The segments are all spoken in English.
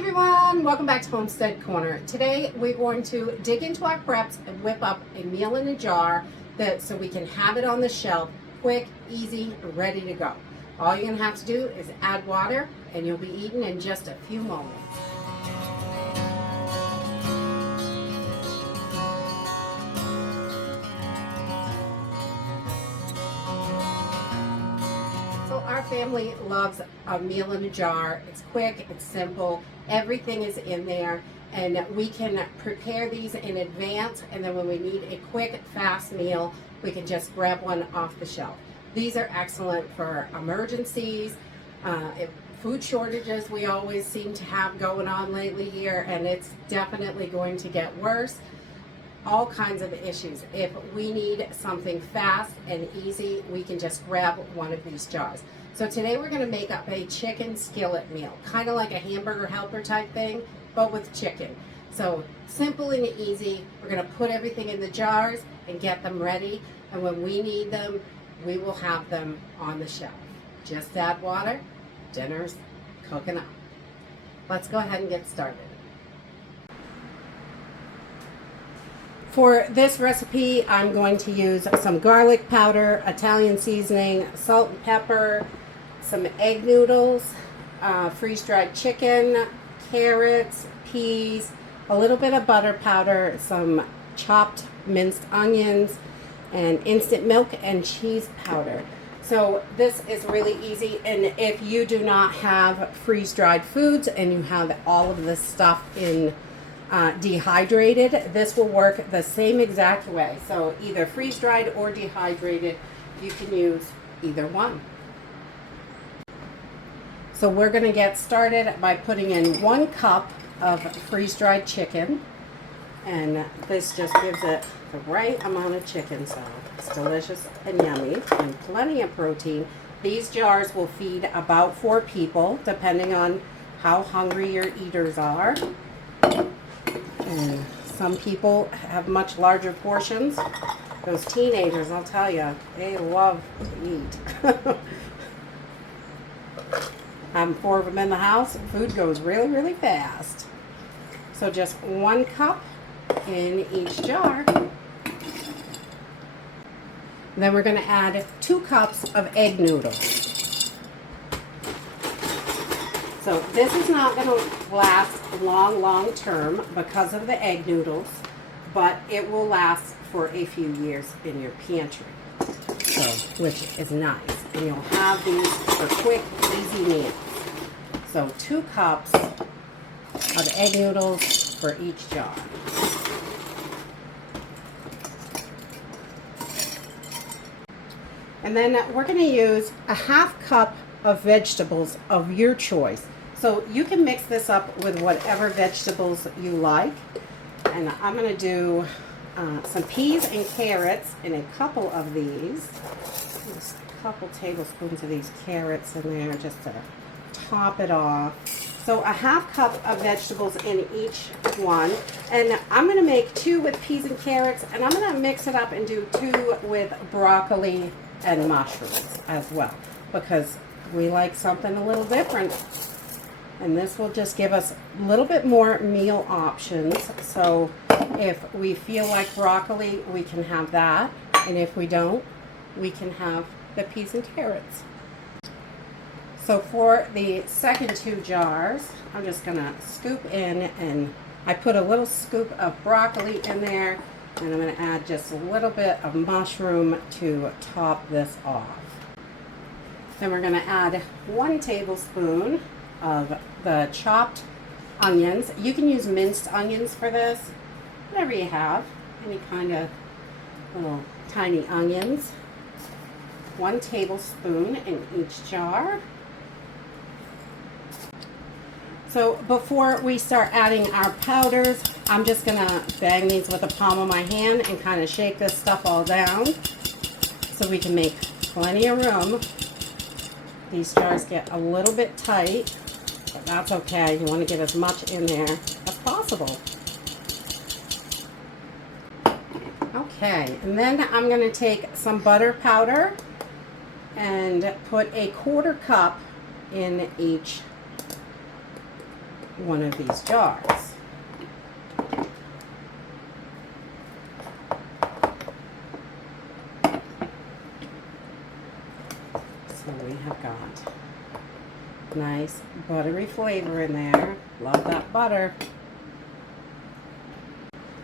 everyone, welcome back to Homestead Corner. Today we're going to dig into our preps and whip up a meal in a jar so we can have it on the shelf, quick, easy, ready to go. All you're going to have to do is add water and you'll be eating in just a few moments. Our family loves a meal in a jar. It's quick, it's simple, everything is in there, and we can prepare these in advance, and then when we need a quick, fast meal, we can just grab one off the shelf. These are excellent for emergencies, food shortages we always seem to have going on lately here, and it's definitely going to get worse. All kinds of issues. If we need something fast and easy, we can just grab one of these jars. So today we're going to make up a chicken skillet meal, kind of like a hamburger helper type thing, but with chicken. So simple and easy. We're going to put everything in the jars and get them ready, and when we need them, we will have them on the shelf. Just add water, dinner's cooking up. Let's go ahead and get started. For this recipe, I'm going to use some garlic powder, Italian seasoning, salt and pepper, some egg noodles, freeze-dried chicken, carrots, peas, a little bit of butter powder, some chopped minced onions, and instant milk and cheese powder. So this is really easy, and if you do not have freeze-dried foods and you have all of this stuff in dehydrated, this will work the same exact way. So either freeze-dried or dehydrated, you can use either one. So we're going to get started by putting in 1 cup of freeze-dried chicken, and this just gives it the right amount of chicken, so it's delicious and yummy and plenty of protein. These jars will feed about 4 people depending on how hungry your eaters are. And some people have much larger portions. Those teenagers, I'll tell you, they love to eat. Having 4 of them in the house, food goes really, really fast. So just 1 cup in each jar. And then we're going to add 2 cups of egg noodles. So this is not going to last long term because of the egg noodles, but it will last for a few years in your pantry, so, which is nice. And you'll have these for quick, easy meals. So 2 cups of egg noodles for each jar. And then we're going to use a 1/2 cup of vegetables of your choice. So you can mix this up with whatever vegetables you like. And I'm going to do some peas and carrots in a couple of these. Just a couple tablespoons of these carrots in there just to top it off. So a 1/2 cup of vegetables in each one. And I'm going to make 2 with peas and carrots, and I'm going to mix it up and do 2 with broccoli and mushrooms as well, because we like something a little different. And this will just give us a little bit more meal options. So if we feel like broccoli, we can have that. And if we don't, we can have the peas and carrots. So for the second 2 jars, I'm just going to scoop in, and I put a little scoop of broccoli in there, and I'm going to add just a little bit of mushroom to top this off. Then we're going to add 1 tablespoon of the chopped onions. You can use minced onions for this, whatever you have, any kind of little tiny onions. 1 tablespoon in each jar. So before we start adding our powders, I'm just going to bang these with the palm of my hand and kind of shake this stuff all down so we can make plenty of room. These jars get a little bit tight, but that's okay. You want to get as much in there as possible. Okay, and then I'm going to take some butter powder and put a 1/4 cup in each one of these jars. So we have got nice buttery flavor in there. Love that butter.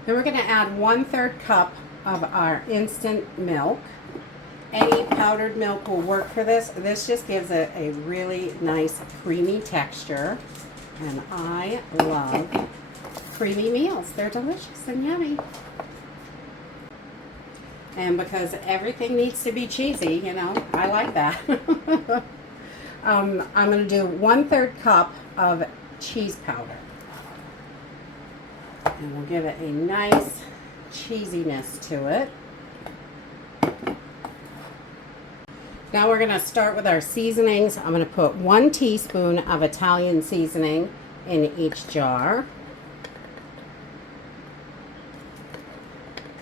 Then we're going to add 1/3 cup of our instant milk. Any powdered milk will work for this. This just gives it a really nice creamy texture. And I love creamy meals. They're delicious and yummy. And because everything needs to be cheesy, you know, I like that. I'm going to do 1/3 cup of cheese powder. And we'll give it a nice cheesiness to it. Now we're going to start with our seasonings. I'm going to put 1 teaspoon of Italian seasoning in each jar.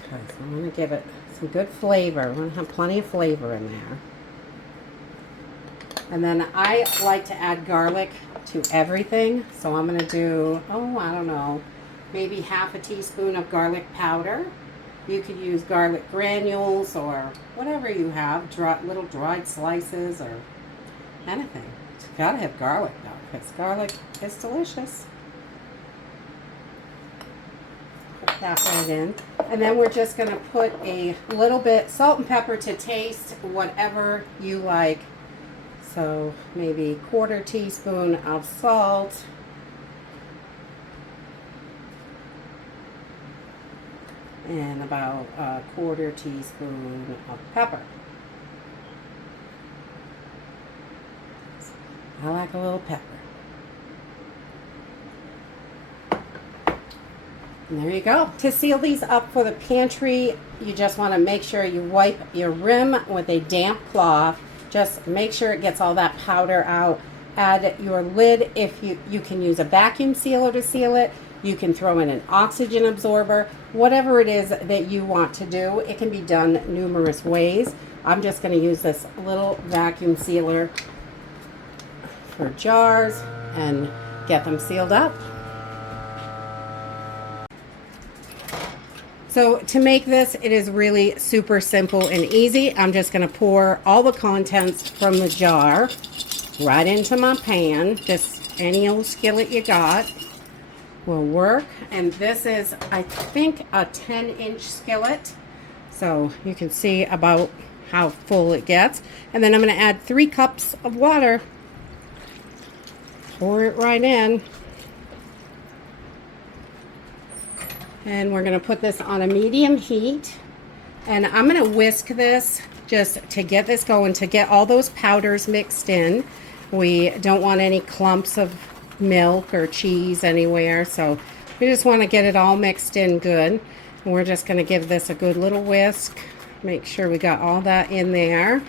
Okay, so I'm going to give it some good flavor. We're going to have plenty of flavor in there. And then I like to add garlic to everything. So I'm going to do, I don't know, maybe 1/2 teaspoon of garlic powder. You could use garlic granules or whatever you have, little dried slices or anything. It's got to have garlic though, because garlic is delicious. Put that right in. And then we're just going to put a little bit salt and pepper to taste, whatever you like. So maybe 1/4 teaspoon of salt. And about 1/4 teaspoon of pepper. I like a little pepper. And there you go. To seal these up for the pantry, you just want to make sure you wipe your rim with a damp cloth. Just make sure it gets all that powder out. Add your lid. If you can use a vacuum sealer to seal it. You can throw in an oxygen absorber, whatever it is that you want to do. It can be done numerous ways. I'm just going to use this little vacuum sealer for jars and get them sealed up. So to make this, it is really super simple and easy. I'm just going to pour all the contents from the jar right into my pan. Just any old skillet you got will work. And this is, I think, a 10-inch skillet. So you can see about how full it gets. And then I'm going to add 3 cups of water. Pour it right in. And we're going to put this on a medium heat. And I'm going to whisk this just to get this going, to get all those powders mixed in. We don't want any clumps of milk or cheese anywhere, so we just want to get it all mixed in good. And we're just going to give this a good little whisk, make sure we got all that in there,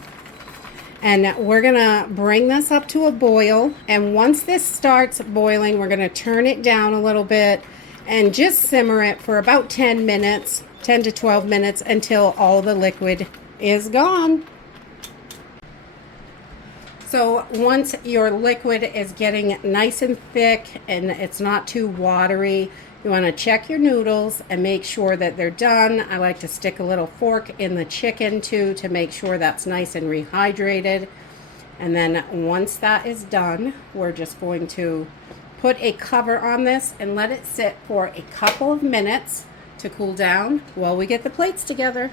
and we're going to bring this up to a boil. And once this starts boiling, we're going to turn it down a little bit and just simmer it for about 10 minutes, 10 to 12 minutes, until all the liquid is gone. So once your liquid is getting nice and thick and it's not too watery, you want to check your noodles and make sure that they're done. I like to stick a little fork in the chicken too to make sure that's nice and rehydrated. And then once that is done, we're just going to put a cover on this and let it sit for a couple of minutes to cool down while we get the plates together.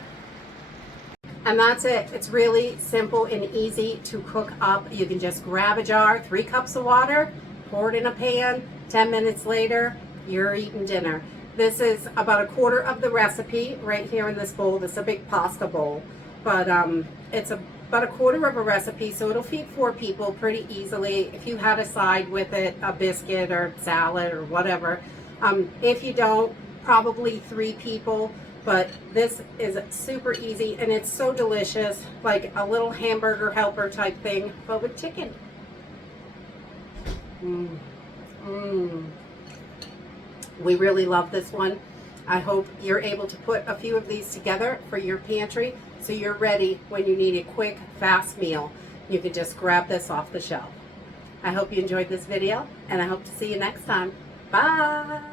And that's it. It's really simple and easy to cook up. You can just grab a jar, 3 cups of water, pour it in a pan. 10 minutes later, you're eating dinner. This is about 1/4 of the recipe right here in this bowl. This is a big pasta bowl, but it's about 1/4 of a recipe, so it'll feed 4 people pretty easily. If you had a side with it, a biscuit or salad or whatever. If you don't, probably 3 people. But this is super easy and it's so delicious, like a little hamburger helper type thing, but with chicken. We really love this one. I hope you're able to put a few of these together for your pantry so you're ready when you need a quick, fast meal. You can just grab this off the shelf. I hope you enjoyed this video and I hope to see you next time. Bye.